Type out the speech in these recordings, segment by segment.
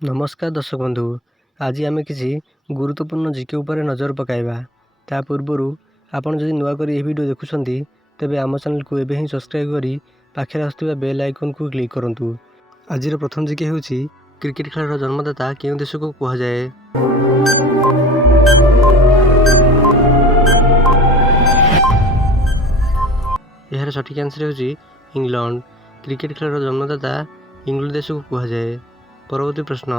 नमस्कार दर्शक बंधु, आज आम किसी गुरुत्वपूर्ण जीके उपर नजर पकाइबा। ता पूर्व आपन जदि नुआ करी वीडियो देखुछंती तेबे आम चैनल को एबे ही सब्सक्राइब करी पाखे आसुवा बेल आइकन को क्लिक करंतु। आज प्रथम जीके होची क्रिकेट खेलर जन्मदाता केउ देश को कहा जाए। यार सठिक आंसर होची इंग्लैंड। क्रिकेट खेलर जन्मदाता इंग्लैंड देश को कहा जाए। परवर्ती प्रश्न,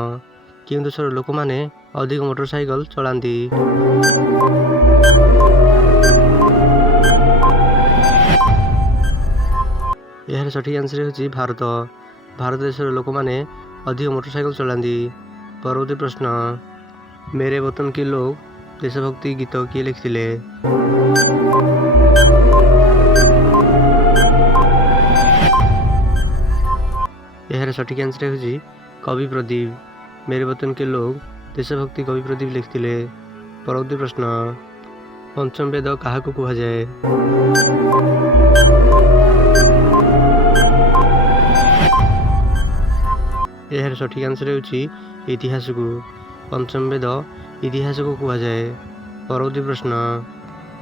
केउं देशर लोक माने अधिक मोटरसाइकल चलांती? यार सठिक आंसर होची भारत। भारत देशर लोक माने अधिक मोटरसाइकल चलांती। परवर्ती प्रश्न, मेरे वतन के लोग देशभक्ति गीत किए लिखिथिले? यार सठिक आंसर होची कवि प्रदीप। मेरे वतन के लोग देशभक्ति कवि प्रदीप लिखिथिले। परवर्ती प्रश्न, पंचम वेद कहा को कहा जाए? यार सठिक आंसर होची इतिहास को। पंचम वेद इतिहास को कहा जाए। परवर्ती प्रश्न,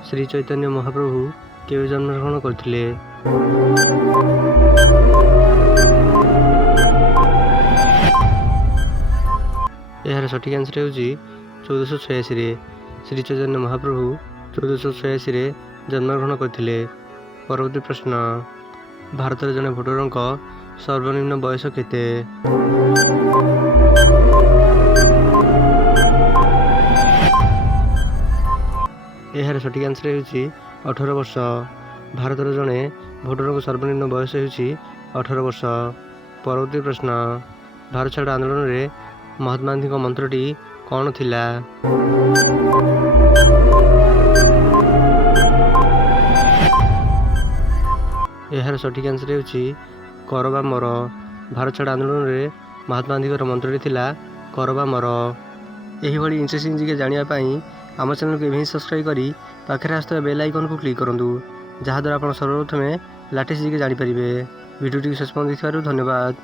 श्री चैतन्य महाप्रभु केवे जन्मग्रहण करथिले? यार सठिक आंसर होची 1486 रे। श्री चैतन्य महाप्रभु 1486 रे जन्मग्रहण करथिले। परवर्ती प्रश्न, भारत जने भोटरंक सर्वनिम्न बयस केते? यार सठिक आंसर होची 18 वर्ष। भारत जने भोटरंक सर्वनिम्न बयस होची 18 वर्ष। परवर्ती प्रश्न, भारत छाड़ आंदोलन रे महात्मा गांधी का मंत्रटी कौन थिला? यार सठिक आंसर होची करबा मर। भारत छाड़ आंदोलन रे महात्मा गांधी का मंत्रटी थिला करबा मर। एही भली इंटरेस्टिंग जीके जानिया पाई आम चैनल को एबे सब्सक्राइब करी पाखरे आसुवा बेल आइकन को क्लिक करंतु, जहाद्वारा आप सर्वप्रथमे लाटेस्ट जीके जानी परिबे। वीडियो टी शेष पर्यंत देखिबारु धन्यवाद।